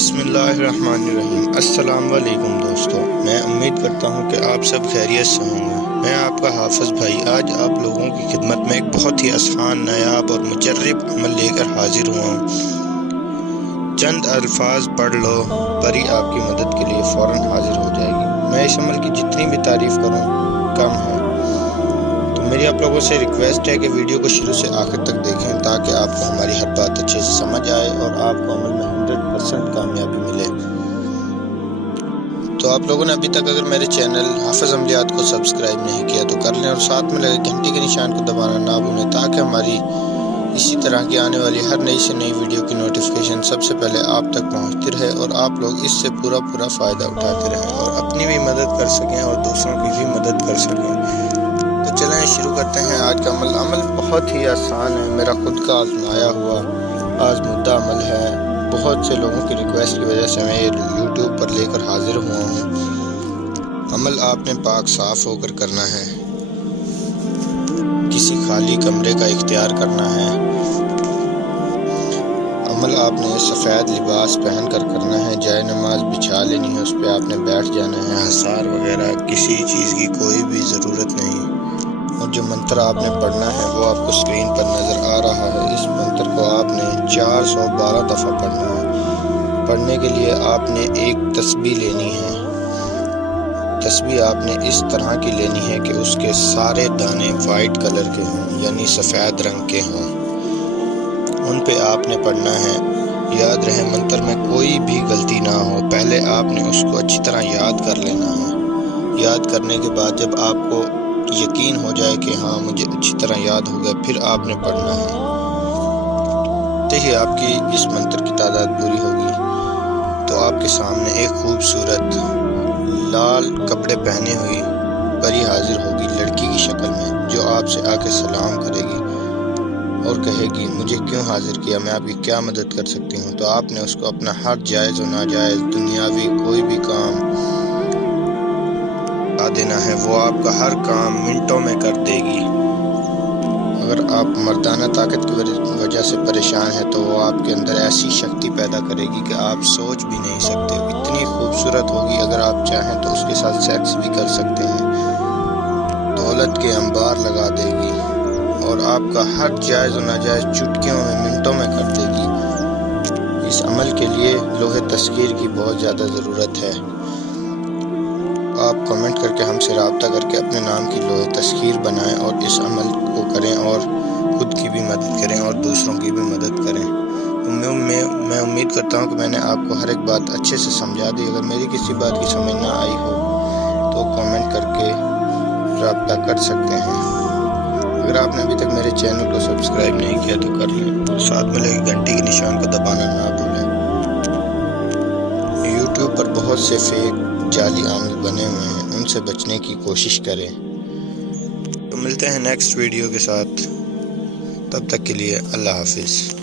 بسم اللہ الرحمن الرحیم۔ السلام علیکم دوستو، میں امید کرتا ہوں کہ آپ سب خیریت سے ہوں گے۔ میں آپ کا حافظ بھائی آج آپ لوگوں کی خدمت میں ایک بہت ہی آسان، نایاب اور مجرب عمل لے کر حاضر ہوا ہوں۔ چند الفاظ پڑھ لو، پری آپ کی مدد کے لیے فوراً حاضر ہو جائے گی۔ میں اس عمل کی جتنی بھی تعریف کروں کم ہے، تو میری آپ لوگوں سے ریکویسٹ ہے کہ ویڈیو کو شروع سے آخر تک دیکھیں تاکہ آپ کو ہماری ہر بات اچھے سے سمجھ آئے اور آپ کو عمل میں 100% کامیابی ملے۔ تو آپ لوگوں نے ابھی تک اگر میرے چینل حافظ عملیات کو سبسکرائب نہیں کیا تو کر لیں، اور ساتھ میں لگے گھنٹی کے نشان کو دبانا نہ بھولیں تاکہ ہماری اسی طرح کی آنے والی ہر نئی سے نئی ویڈیو کی نوٹیفیکیشن سب سے پہلے آپ تک پہنچتی رہے اور آپ لوگ اس سے پورا فائدہ اٹھاتے رہیں اور اپنی بھی مدد کر سکیں اور دوسروں کی بھی مدد کر سکیں۔ تو چلیں شروع کرتے ہیں آج کا عمل۔ عمل بہت ہی آسان ہے، میرا خود کا آزمایا ہوا آزمودہ عمل ہے۔ بہت سے لوگوں کی ریکویسٹ کی وجہ سے میں یوٹیوب پر لے کر حاضر ہوا ہوں۔ عمل آپ نے پاک صاف ہو کر کرنا ہے، کسی خالی کمرے کا اختیار کرنا ہے۔ عمل آپ نے سفید لباس پہن کر کرنا ہے، جائے نماز بچھا لینی ہے، اس پہ آپ نے بیٹھ جانا ہے۔ حصار وغیرہ کسی چیز کی کوئی بھی ضرورت نہیں، اور جو منتر آپ نے پڑھنا ہے وہ آپ کو اسکرین پر نظر آ رہا ہے۔ اس منتر کو آپ نے 412 دفعہ پڑھنا ہے۔ پڑھنے کے لیے آپ نے ایک تسبیح لینی ہے۔ تسبیح آپ نے اس طرح کی لینی ہے کہ اس کے سارے دانے وائٹ کلر کے ہوں، یعنی سفید رنگ کے ہوں۔ ان پہ آپ نے پڑھنا ہے۔ یاد رہے منتر میں کوئی بھی غلطی نہ ہو، پہلے آپ نے اس کو اچھی طرح یاد کر لینا ہے۔ یاد کرنے کے بعد جب آپ کو یقین ہو جائے کہ ہاں مجھے اچھی طرح یاد ہو گیا، پھر آپ نے پڑھنا ہے۔ ہی آپ کی اس منتر کی تعداد پوری ہوگی تو آپ کے سامنے ایک خوبصورت لال کپڑے پہنے ہوئی پری حاضر ہوگی، لڑکی کی شکل میں، جو آپ سے آ کے سلام کرے گی اور کہے گی مجھے کیوں حاضر کیا، میں آپ کی کیا مدد کر سکتی ہوں۔ تو آپ نے اس کو اپنا ہر جائز و ناجائز دنیاوی کوئی بھی کام بتا دینا ہے، وہ آپ کا ہر کام منٹوں میں کر دے گی۔ اگر آپ مردانہ طاقت کی وجہ سے پریشان ہیں تو وہ آپ کے اندر ایسی شکتی پیدا کرے گی کہ آپ سوچ بھی نہیں سکتے، اتنی خوبصورت ہوگی۔ اگر آپ چاہیں تو اس کے ساتھ سیکس بھی کر سکتے ہیں۔ دولت کے انبار لگا دے گی اور آپ کا ہر جائز و ناجائز چٹکیوں میں منٹوں میں کر دے گی۔ اس عمل کے لیے لوہے تسخیر کی بہت زیادہ ضرورت ہے۔ آپ کمنٹ کر کے ہم سے رابطہ کر کے اپنے نام کی لوہے تسخیر بنائیں اور اس عمل کو کریں اور خود کی بھی مدد کریں اور دوسروں کی بھی مدد کریں۔ میں امید کرتا ہوں کہ میں نے آپ کو ہر ایک بات اچھے سے سمجھا دی۔ اگر میری کسی بات کی سمجھ نہ آئی ہو تو کمنٹ کر کے رابطہ کر سکتے ہیں۔ اگر آپ نے ابھی تک میرے چینل کو سبسکرائب نہیں کیا تو کر لیں، اور ساتھ میں لگے گھنٹی کے نشان کو دبانا نہ بھولیں۔ یوٹیوب پر بہت سے فیک جعلی عامل بنے ہوئے ہیں، ان سے بچنے کی کوشش کریں۔ تو ملتے ہیں نیکسٹ ویڈیو کے ساتھ، تب تک کے لیے اللہ حافظ۔